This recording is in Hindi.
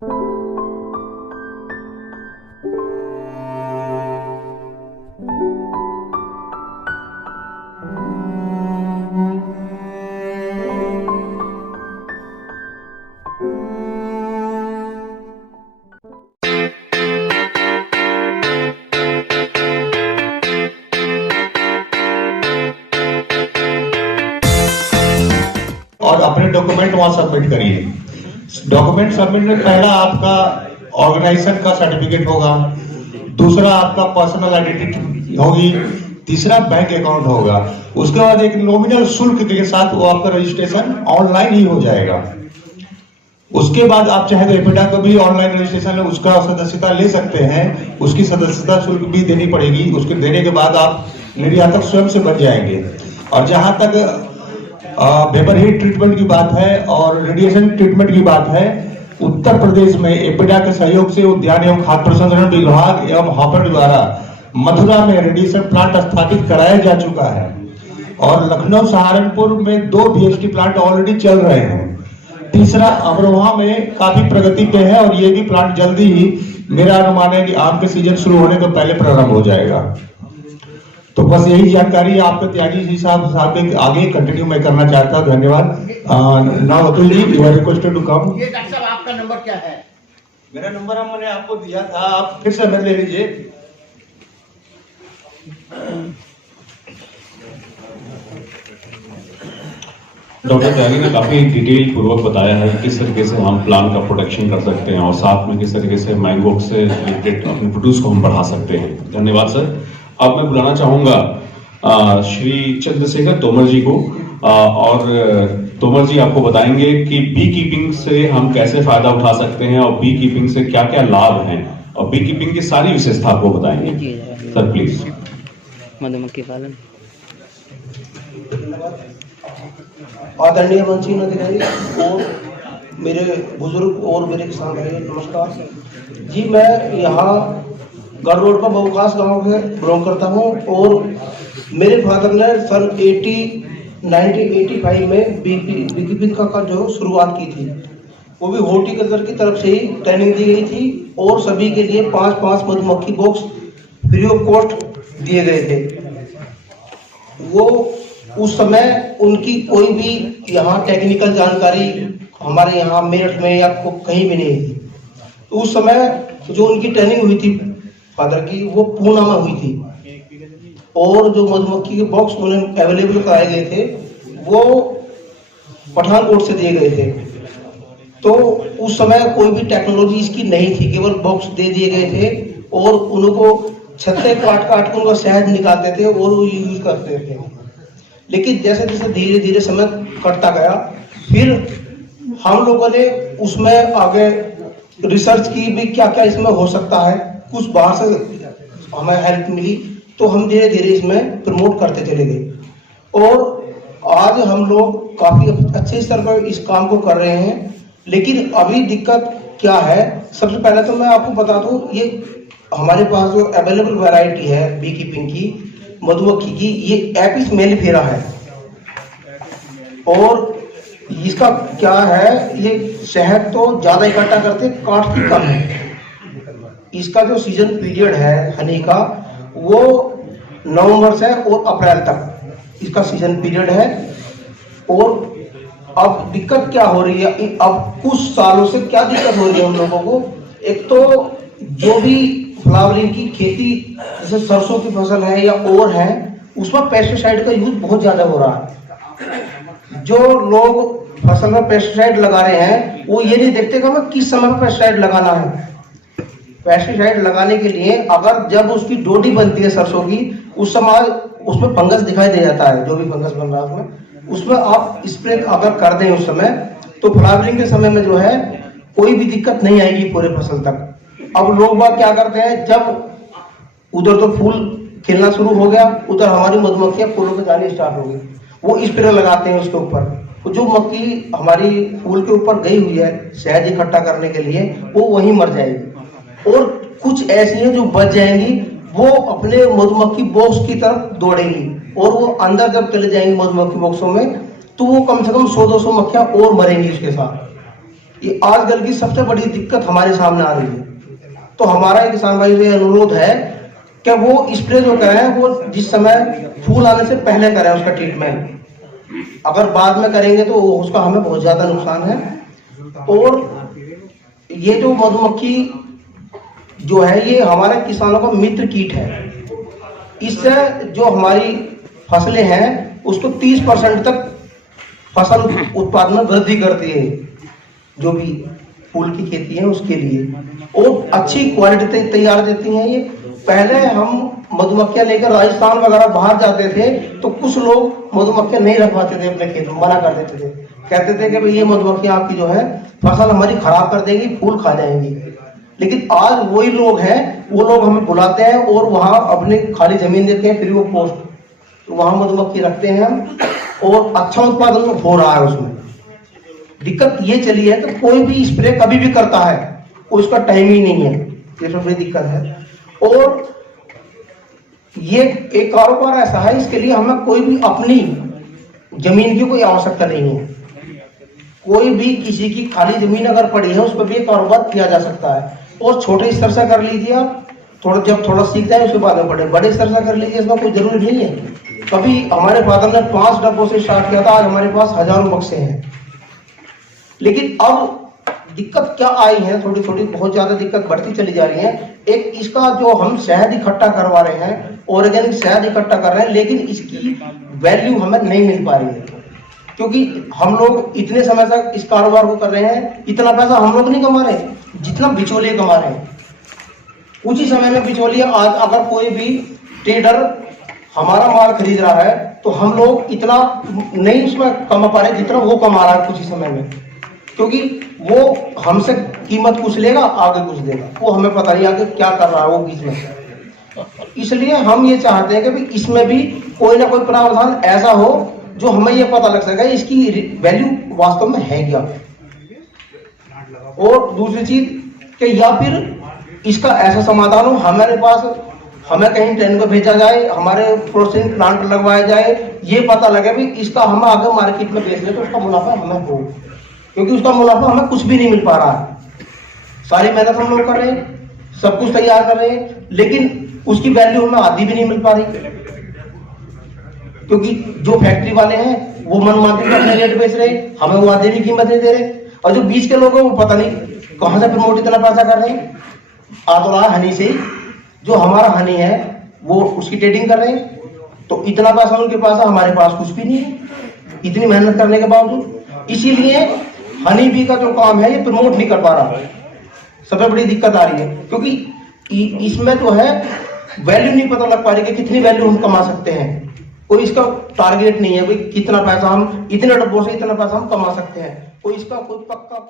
और अपने डॉक्यूमेंट वहां सबमिट करिए। डॉक्यूमेंट सबमिट में पहला आपका ऑर्गेनाइजेशन का सर्टिफिकेट होगा, दूसरा आपका पर्सनल आइडेंटिटी होगी, तीसरा बैंक अकाउंट होगा। उसके बाद एक नॉमिनल शुल्क के साथ वो आपका रजिस्ट्रेशन ऑनलाइन ही हो जाएगा। उसके बाद आप चाहे तो एपिडा का भी ऑनलाइन रजिस्ट्रेशन है, उसका सदस्यता ले सकते हैं, उसकी सदस्यता शुल्क भी देनी पड़ेगी। उसके देने के बाद आप निर्यातक स्वयं से बन जाएंगे। और जहां तक वेपर हीट ट्रीटमेंट की बात है और रेडिएशन ट्रीटमेंट की बात है, उत्तर प्रदेश में एपिडा के सहयोग से उद्यान एवं खाद्य प्रसंस्करण विभाग एवं हॉपर द्वारा मथुरा में रेडिएशन प्लांट स्थापित कराया जा चुका है और लखनऊ सहारनपुर में 2 बीएसटी प्लांट ऑलरेडी चल रहे हैं। तीसरा अमरोहा में काफी प्रगति पे है और ये भी प्लांट जल्दी ही, मेरा अनुमान है कि आम के सीजन शुरू होने के पहले प्रारंभ हो जाएगा। तो बस यही जानकारी आपके त्यागी जी साहब के आगे कंटिन्यू मैं करना चाहता हूँ। धन्यवाद। Now Atul ji, you are requested to come. ये डॉक्टर साहब आपका नंबर क्या है? मेरा नंबर मैंने आपको दिया था, आप फिर से नंबर ले लीजिए। डॉक्टर त्यागी ने काफी डिटेल पूर्वक बताया है किस तरीके से हम प्लांट का प्रोटेक्शन कर सकते हैं और साथ में किस तरीके से मैंगो से रिलेटेड अपने प्रोड्यूस को हम बढ़ा सकते हैं। धन्यवाद सर। अब मैं बुलाना चाहूंगा श्री चंद्रशेखर तोमर जी को और तोमर जी आपको बताएंगे कि बी कीपिंग से हम कैसे फायदा उठा सकते हैं और बी कीपिंग से क्या क्या लाभ हैं और बी कीपिंग की सारी विशेषता आपको बताएंगे। Sir please. मधुमक्खी पालन। आदरणीय मंत्री अधिकारी और मेरे बुजुर्ग और मेरे किसान भाई, नमस्कार जी। मैं यहाँ गढ़ रोड का बहुकाश गांव से बिलोंग करता हूँ और मेरे फादर ने सन 1985 में बीकीपिंग का जो शुरुआत की थी, वो भी हॉर्टिकल्चर की तरफ से ही ट्रेनिंग दी गई थी और सभी के लिए 5-5 मधुमक्खी बॉक्स फ्री ऑफ कॉस्ट दिए गए थे। वो उस समय उनकी कोई भी यहाँ टेक्निकल जानकारी हमारे यहाँ मेरठ में या कहीं भी नहीं थी। तो उस समय जो उनकी ट्रेनिंग हुई थी फादर की, वो पूना में हुई थी और जो मधुमक्खी के बॉक्स उन्हें अवेलेबल कराए गए थे वो पठानकोट से दिए गए थे। तो उस समय कोई भी टेक्नोलॉजी इसकी नहीं थी, केवल बॉक्स दे दिए गए थे और उनको छत्ते काट काट के उनका शहद निकालते थे और वो यूज करते थे। लेकिन जैसे जैसे धीरे धीरे समय कटता गया, फिर हम लोगों ने उसमें आगे रिसर्च की भी क्या क्या इसमें हो सकता है, कुछ बाहर से हमें हेल्प मिली, तो हम धीरे धीरे इसमें प्रमोट करते चले गए और आज हम लोग काफी अच्छे स्तर पर इस काम को कर रहे हैं। लेकिन अभी दिक्कत क्या है, सबसे पहले तो मैं आपको बता दूं, ये हमारे पास जो अवेलेबल वैरायटी है बी कीपिंग की, मधुमक्खी की, ये एपिस मेलिफेरा है और इसका क्या है, ये शहद तो ज्यादा इकट्ठा करते, काटती कम है। इसका जो सीजन पीरियड है हनी का, वो नवंबर से और अप्रैल तक इसका सीजन पीरियड है। और अब दिक्कत क्या हो रही है, अब कुछ सालों से क्या दिक्कत हो रही है हम लोगों को, एक तो जो भी फ्लावरिंग की खेती जैसे सरसों की फसल है या और है, उसमें पेस्टिसाइड का यूज बहुत ज्यादा हो रहा है। जो लोग फसल में पेस्टिसाइड लगा रहे हैं वो ये नहीं देखते कि हमें किस समय पर पेस्टिसाइड लगाना है। पेस्टिसाइड लगाने के लिए अगर जब उसकी डोडी बनती है सरसों की, उस समय उसमें फंगस दिखाई दे जाता है, जो भी फंगस बन रहा है उसमें आप स्प्रे अगर कर दें उस समय, तो फ्लावरिंग के समय में जो है कोई भी दिक्कत नहीं आएगी पूरे फसल तक। अब लोग बात क्या करते हैं, जब उधर तो फूल खिलना शुरू हो गया, उधर हमारी मधुमक्खियां फूलों पे जानी स्टार्ट हो गई, वो स्प्रे लगाते हैं उसके ऊपर। तो जो मक्खी हमारी फूल के ऊपर गई हुई है शहद इकट्ठा करने के लिए, वो वहीं मर जाएगी और कुछ ऐसी हैं जो बच जाएंगी, वो अपने मधुमक्खी बॉक्स की तरफ दौड़ेंगी और वो अंदर जब चले जाएंगे मधुमक्खी बॉक्सों में, तो वो कम से कम 100-200 मक्खियां और मरेंगी उसके साथ। ये आजकल की सबसे बड़ी दिक्कत हमारे सामने आ रही है। तो हमारा एक किसान भाई से अनुरोध है कि वो स्प्रे जो करें वो जिस समय फूल आने से पहले करें उसका ट्रीटमेंट। अगर बाद में करेंगे तो उसका हमें बहुत ज्यादा नुकसान है। और ये जो मधुमक्खी जो है ये हमारे किसानों का मित्र कीट है। इससे जो हमारी फसलें हैं उसको 30% तक फसल उत्पादन में वृद्धि करती है, जो भी फूल की खेती है उसके लिए। और अच्छी क्वालिटी तैयार देती हैं ये। पहले हम मधुमक्खियां लेकर राजस्थान वगैरह बाहर जाते थे तो कुछ लोग मधुमक्खियां नहीं रखवाते थे अपने खेत में, मना कर देते थे, कहते थे कि भाई ये मधुमक्खियां आपकी जो है फसल हमारी खराब कर देगी, फूल खा जाएंगी। लेकिन आज वही लोग हैं, वो लोग हमें बुलाते हैं और वहां अपनी खाली जमीन देते हैं फ्री ऑफ कॉस्ट, तो वहां मधुमक्खी रखते हैं हम और अच्छा उत्पादन हो रहा है उसमें। दिक्कत ये चली है कि कोई भी स्प्रे कभी भी करता है, उसका टाइम ही नहीं है, ये सबसे दिक्कत है। और ये एक कारोबार ऐसा है, इसके लिए हमें कोई भी अपनी जमीन की कोई आवश्यकता नहीं है। कोई भी किसी की खाली जमीन अगर पड़ी है उस पर भी ये कारोबार किया जा सकता है। और छोटे स्तर से कर लीजिए आप, जब थोड़ा सीख जाए उसके बाद में बड़े स्तर से कर लीजिए, इसमें कोई जरूरी नहीं है। कभी हमारे फादर ने 5 डब्बों से स्टार्ट किया था, आज हमारे पास हजारों बक्से हैं। लेकिन अब दिक्कत क्या आई है, थोड़ी थोड़ी बहुत ज्यादा दिक्कत बढ़ती चली जा रही है। एक इसका जो हम शहद इकट्ठा करवा रहे हैं, ऑर्गेनिक शहद इकट्ठा कर रहे हैं, लेकिन इसकी वैल्यू हमें नहीं मिल पा रही है, क्योंकि हम लोग इतने समय तक इस कारोबार को कर रहे हैं, इतना पैसा हम लोग नहीं कमा रहे जितना बिचौलिए कमा रहे हैं। कुछ ही समय में बिचौलिए, आज अगर कोई भी ट्रेडर हमारा माल खरीद रहा है तो हम लोग इतना नहीं उसमें कमा पा रहे जितना वो कमा रहा है कुछ ही समय में, क्योंकि वो हमसे कीमत कुछ लेगा, आगे कुछ देगा, वो हमें पता नहीं आगे क्या कर रहा है वो बीच में। इसलिए हम ये चाहते हैं कि भाई इसमें भी कोई ना कोई प्रावधान ऐसा हो जो हमें ये पता लग सके इसकी वैल्यू वास्तव में है क्या। और दूसरी चीज कि या फिर इसका ऐसा समाधान हो, हमारे पास हमें कहीं ट्रेन को भेजा जाए, हमारे प्रोसेसिंग प्लांट लगवाया जाए, ये पता लगे भी इसका हम आगे मार्केट में बेच ले तो उसका मुनाफा हमें हो, क्योंकि उसका मुनाफा हमें कुछ भी नहीं मिल पा रहा है। सारी मेहनत हम लोग कर रहे हैं, सब कुछ तैयार कर रहे हैं, लेकिन उसकी वैल्यू हमें आधी भी नहीं मिल पा रही, क्योंकि जो फैक्ट्री वाले हैं वो मनमाफी अपने रेट बेच रहे हैं, हमें वो आधे भी कीमत नहीं दे रहे, और जो बीच के लोग हैं वो पता नहीं कहां से प्रमोट इतना पैसा कर रहे हैं। आ तो रहा हनी से, जो हमारा हनी है वो उसकी ट्रेडिंग कर रहे हैं, तो इतना पैसा उनके पास है, हमारे पास कुछ भी नहीं है, इतनी मेहनत करने के बावजूद। इसीलिए हनी बी का जो काम है ये प्रमोट नहीं कर पा रहा, सबसे बड़ी दिक्कत आ रही है, क्योंकि इसमें जो है वैल्यू नहीं पता लग पा रही कि कितनी वैल्यू हम कमा सकते हैं। कोई इसका टारगेट नहीं है भाई कितना पैसा हम इतने डब्बों से इतना पैसा हम कमा सकते हैं, कोई इसका कोई पक्का